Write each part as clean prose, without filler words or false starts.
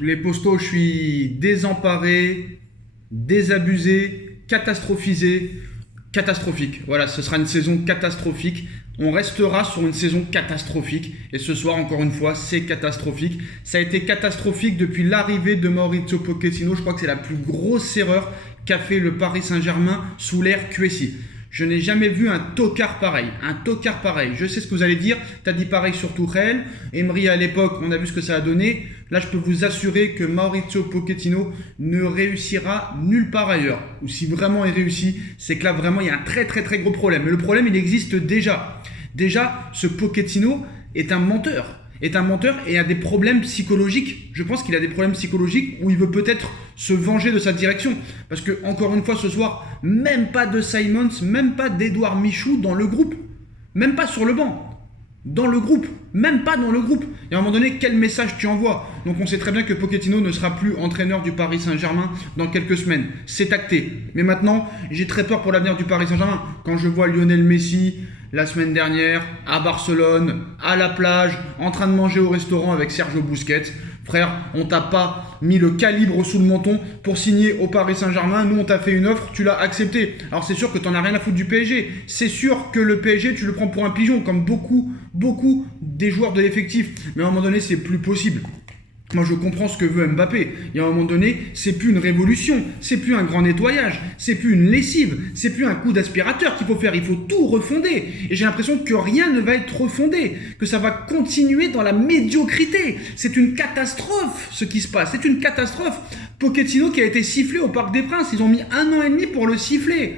Les postos, je suis désemparé, désabusé, catastrophisé, catastrophique. Voilà, ce sera une saison catastrophique. On restera sur une saison catastrophique. Et ce soir, encore une fois, c'est catastrophique. Ça a été catastrophique depuis l'arrivée de Mauricio Pochettino. Je crois que c'est la plus grosse erreur qu'a fait le Paris Saint-Germain sous l'ère QSI. Je n'ai jamais vu un tocard pareil. Un tocard pareil. Je sais ce que vous allez dire. Tu as dit pareil sur Tuchel. Emery à l'époque, on a vu ce que ça a donné. Là, je peux vous assurer que Mauricio Pochettino ne réussira nulle part ailleurs. Ou si vraiment il réussit, c'est que là, vraiment, il y a un très très très gros problème. Mais le problème, il existe déjà. Déjà, ce Pochettino est un menteur. Et a des problèmes psychologiques. Je pense qu'il a des problèmes psychologiques où il veut peut-être se venger de sa direction. Parce que, encore une fois, ce soir, même pas de Simons, même pas d'Edouard Michou dans le groupe. Même pas sur le banc. Dans le groupe. Même pas dans le groupe. Et à un moment donné, quel message tu envoies? Donc on sait très bien que Pochettino ne sera plus entraîneur du Paris Saint-Germain dans quelques semaines. C'est acté. Mais maintenant, j'ai très peur pour l'avenir du Paris Saint-Germain. Quand je vois Lionel Messi, la semaine dernière, à Barcelone, à la plage, en train de manger au restaurant avec Sergio Busquets. Frère, on t'a pas mis le calibre sous le menton pour signer au Paris Saint-Germain. Nous, on t'a fait une offre, tu l'as acceptée. Alors c'est sûr que t'en as rien à foutre du PSG. C'est sûr que le PSG, tu le prends pour un pigeon, comme beaucoup des joueurs de l'effectif. Mais à un moment donné, c'est plus possible. Moi, je comprends ce que veut Mbappé. Et à un moment donné, c'est plus une révolution, c'est plus un grand nettoyage, c'est plus une lessive, c'est plus un coup d'aspirateur qu'il faut faire. Il faut tout refonder. Et j'ai l'impression que rien ne va être refondé, que ça va continuer dans la médiocrité. C'est une catastrophe ce qui se passe. C'est une catastrophe. Pochettino qui a été sifflé au Parc des Princes. Ils ont mis 1 an et demi pour le siffler.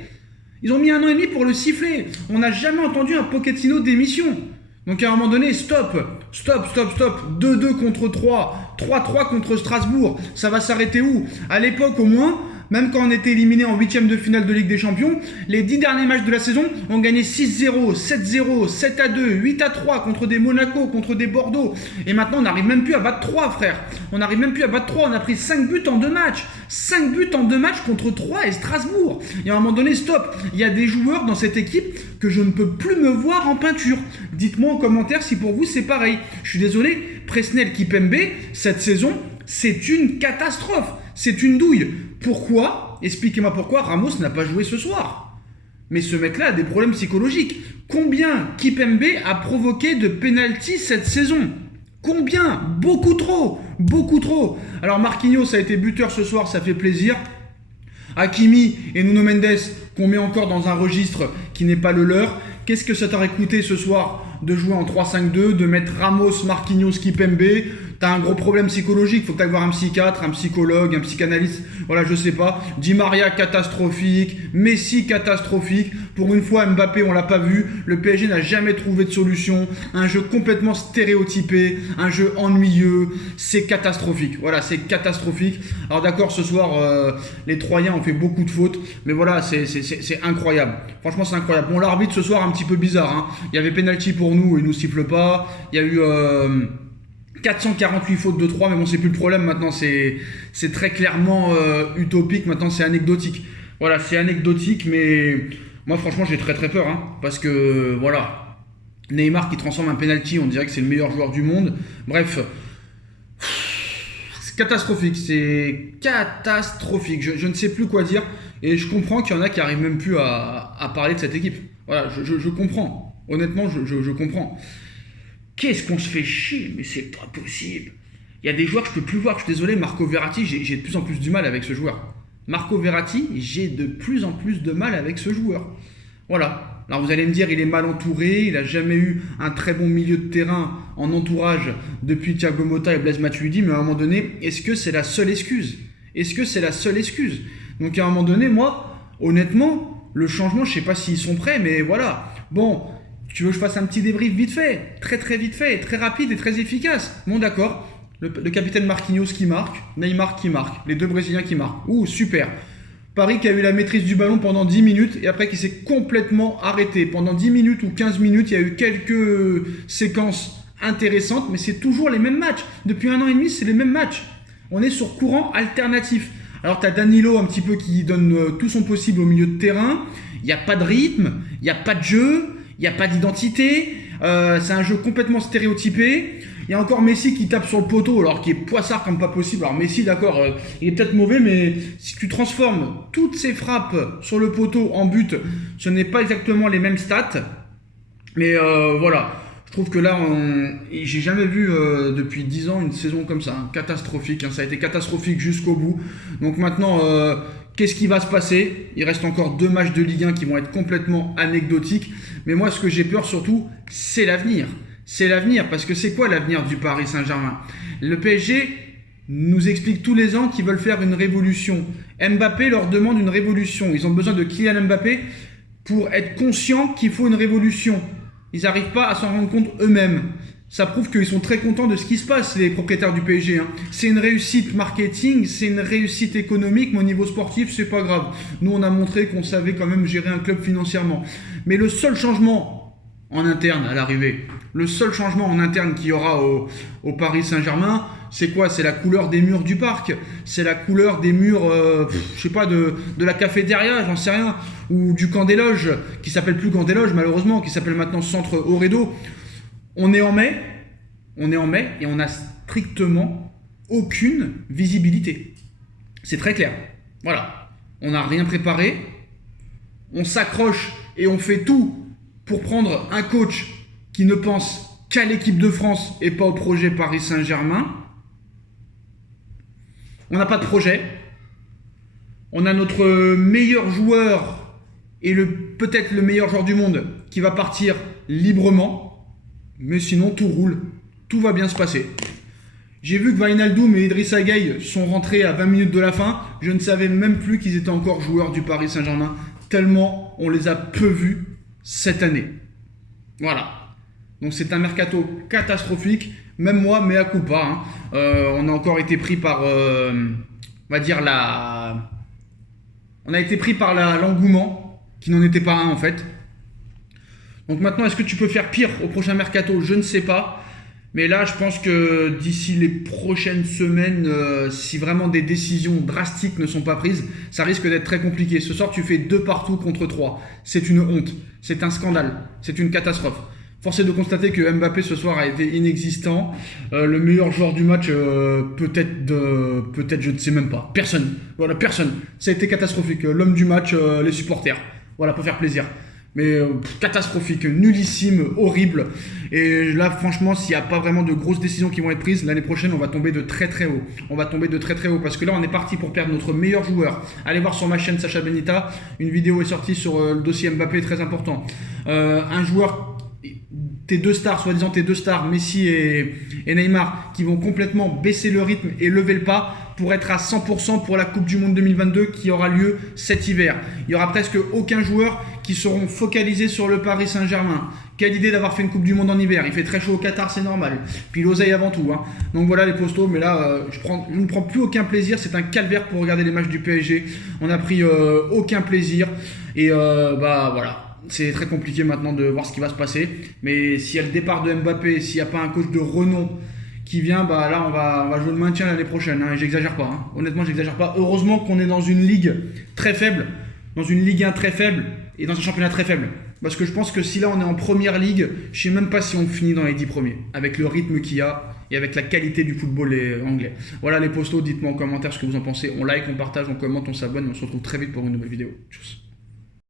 On n'a jamais entendu un Pochettino démission. Donc à un moment donné, stop. 2-2 contre 3, 3-3 contre Strasbourg. Ça va s'arrêter où? À l'époque au moins, même quand on était éliminé en 8ème de finale de Ligue des Champions, les 10 derniers matchs de la saison, on gagnait 6-0, 7-0, 7-2, 8-3 contre des Monaco, contre des Bordeaux. Et maintenant, on n'arrive même plus à battre 3, frère. On a pris 5 buts en 2 matchs. 5 buts en 2 matchs contre 3 et Strasbourg. Et à un moment donné, stop. Il y a des joueurs dans cette équipe que je ne peux plus me voir en peinture. Dites-moi en commentaire si pour vous c'est pareil. Je suis désolé, Presnel Kimpembe, cette saison, c'est une catastrophe. C'est une douille. Pourquoi? Expliquez-moi pourquoi Ramos n'a pas joué ce soir. Mais ce mec-là a des problèmes psychologiques. Combien Kimpembe a provoqué de pénaltys cette saison? Combien? Beaucoup trop. Alors Marquinhos a été buteur ce soir, ça fait plaisir. Hakimi et Nuno Mendes qu'on met encore dans un registre qui n'est pas le leur. Qu'est-ce que ça t'aurait coûté ce soir de jouer en 3-5-2, de mettre Ramos, Marquinhos, Kimpembe? T'as un gros problème psychologique, faut que t'ailles voir un psychiatre, un psychologue, un psychanalyste, voilà, je sais pas. Di Maria catastrophique, Messi catastrophique. Pour une fois, Mbappé, on l'a pas vu. Le PSG n'a jamais trouvé de solution. Un jeu complètement stéréotypé, un jeu ennuyeux. C'est catastrophique. Voilà, c'est catastrophique. Alors d'accord, ce soir, les Troyens ont fait beaucoup de fautes, mais voilà, c'est incroyable. Franchement, c'est incroyable. Bon, l'arbitre ce soir un petit peu bizarre, hein. Il y avait penalty pour nous, il nous siffle pas. Il y a eu 448 fautes de 3, mais bon, c'est plus le problème maintenant, c'est très clairement utopique, maintenant c'est anecdotique. Voilà, c'est anecdotique, mais moi franchement j'ai très très peur, hein, parce que voilà, Neymar qui transforme un penalty, on dirait que c'est le meilleur joueur du monde. Bref, c'est catastrophique, je ne sais plus quoi dire, et je comprends qu'il y en a qui arrivent même plus à parler de cette équipe. Voilà, je comprends, honnêtement je comprends. Qu'est-ce qu'on se fait chier, mais c'est pas possible. Il y a des joueurs que je peux plus voir, je suis désolé, Marco Verratti, j'ai de plus en plus du mal avec ce joueur. Marco Verratti, j'ai de plus en plus de mal avec ce joueur. Voilà. Alors vous allez me dire, il est mal entouré, il n'a jamais eu un très bon milieu de terrain en entourage depuis Thiago Motta et Blaise Matuidi, mais à un moment donné, est-ce que c'est la seule excuse? Donc à un moment donné, moi, honnêtement, le changement, je sais pas s'ils sont prêts, mais voilà. Bon, tu veux que je fasse un petit débrief vite fait, très vite fait, très rapide et très efficace? Bon d'accord, le capitaine Marquinhos qui marque, Neymar qui marque, les deux Brésiliens qui marquent. Ouh, super. Paris qui a eu la maîtrise du ballon pendant 10 minutes et après qui s'est complètement arrêté. Pendant 10 minutes ou 15 minutes, il y a eu quelques séquences intéressantes, mais c'est toujours les mêmes matchs. Depuis 1 an et demi, c'est les mêmes matchs. On est sur courant alternatif. Alors tu as Danilo un petit peu qui donne tout son possible au milieu de terrain. Il n'y a pas de rythme, il n'y a pas de jeu. Il n'y a pas d'identité, c'est un jeu complètement stéréotypé. Il y a encore Messi qui tape sur le poteau, alors qu'il est poissard comme pas possible. Alors Messi, d'accord, il est peut-être mauvais, mais si tu transformes toutes ses frappes sur le poteau en but, ce n'est pas exactement les mêmes stats. Mais voilà, je trouve que là, j'ai jamais vu depuis 10 ans une saison comme ça, hein, catastrophique. Hein, ça a été catastrophique jusqu'au bout. Donc maintenant, qu'est-ce qui va se passer? Il reste encore 2 matchs de Ligue 1 qui vont être complètement anecdotiques. Mais moi, ce que j'ai peur surtout, c'est l'avenir. C'est l'avenir, parce que c'est quoi l'avenir du Paris Saint-Germain? Le PSG nous explique tous les ans qu'ils veulent faire une révolution. Mbappé leur demande une révolution. Ils ont besoin de Kylian Mbappé pour être conscients qu'il faut une révolution. Ils n'arrivent pas à s'en rendre compte eux-mêmes. Ça prouve qu'ils sont très contents de ce qui se passe, les propriétaires du PSG. Hein. C'est une réussite marketing, c'est une réussite économique, mais au niveau sportif, c'est pas grave. Nous, on a montré qu'on savait quand même gérer un club financièrement. Mais le seul changement en interne à l'arrivée, le seul changement en interne qu'il y aura au Paris Saint-Germain, c'est quoi? C'est la couleur des murs du parc, c'est la couleur des murs, je sais pas, de la cafétéria, j'en sais rien, ou du camp des loges, qui s'appelle plus camp des loges malheureusement, qui s'appelle maintenant Centre Oredo. On est en mai et on n'a strictement aucune visibilité. C'est très clair. Voilà, on n'a rien préparé, on s'accroche et on fait tout pour prendre un coach qui ne pense qu'à l'équipe de France et pas au projet Paris Saint-Germain. On n'a pas de projet. On a notre meilleur joueur et peut-être le meilleur joueur du monde qui va partir librement. Mais sinon, tout roule. Tout va bien se passer. J'ai vu que Wijnaldum et Idrissa Gueye sont rentrés à 20 minutes de la fin. Je ne savais même plus qu'ils étaient encore joueurs du Paris Saint-Germain. Tellement on les a peu vus cette année. Voilà. Donc c'est un mercato catastrophique. Même moi, mea culpa. Hein. On a encore été pris par, on va dire on a été pris par l'engouement, qui n'en était pas un en fait. Donc maintenant, est-ce que tu peux faire pire au prochain mercato? Je ne sais pas. Mais là, je pense que d'ici les prochaines semaines, si vraiment des décisions drastiques ne sont pas prises, ça risque d'être très compliqué. Ce soir, tu fais 2 partout contre 3. C'est une honte. C'est un scandale. C'est une catastrophe. Force est de constater que Mbappé ce soir a été inexistant. Le meilleur joueur du match, peut-être, je ne sais même pas. Personne. Voilà, personne. Ça a été catastrophique. L'homme du match, les supporters. Voilà, pour faire plaisir. Mais catastrophique, nullissime, horrible. Et là, franchement, s'il n'y a pas vraiment de grosses décisions qui vont être prises, l'année prochaine, on va tomber de très très haut. On va tomber de très très haut parce que là, on est parti pour perdre notre meilleur joueur. Allez voir sur ma chaîne Sacha Benita, une vidéo est sortie sur le dossier Mbappé, très important. Un joueur, tes 2 stars, soi-disant tes 2 stars, Messi et Neymar, qui vont complètement baisser le rythme et lever le pas pour être à 100% pour la Coupe du Monde 2022 qui aura lieu cet hiver. Il n'y aura presque aucun joueur qui seront focalisés sur le Paris Saint-Germain. Quelle idée d'avoir fait une Coupe du Monde en hiver. Il fait très chaud au Qatar, c'est normal. Puis l'oseille avant tout. Hein. Donc voilà les postos, mais là, je ne prends plus aucun plaisir. C'est un calvaire pour regarder les matchs du PSG. On n'a pris aucun plaisir. Et voilà. C'est très compliqué maintenant de voir ce qui va se passer. Mais s'il y a le départ de Mbappé, s'il n'y a pas un coach de renom qui vient, là on va jouer le maintien l'année prochaine. Hein, et j'exagère pas. Hein. Honnêtement, j'exagère pas. Heureusement qu'on est dans une ligue très faible, dans une Ligue 1 très faible et dans un championnat très faible. Parce que je pense que si là on est en première ligue, je ne sais même pas si on finit dans les 10 premiers. Avec le rythme qu'il y a et avec la qualité du football anglais. Voilà les postos, dites-moi en commentaire ce que vous en pensez. On like, on partage, on commente, on s'abonne et on se retrouve très vite pour une nouvelle vidéo. Tchuss.